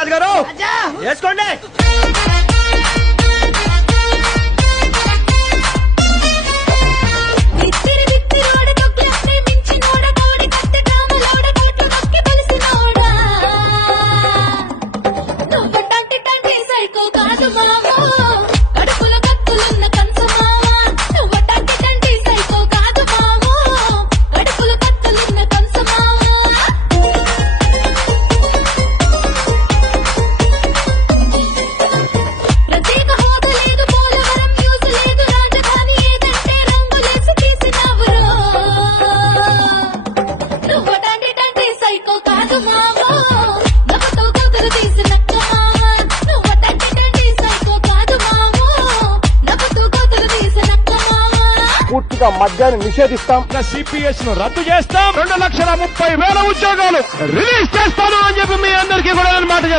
రాజుగారు వేసుకోండి. పూర్తిగా మద్యాన్ని నిషేధిస్తాం. సిపిఎస్ ను రద్దు చేస్తాం. 2,30,000 ఉద్యోగాలు రిలీజ్ చేస్తాను అని చెప్పి మీ అందరికీ కూడా మాట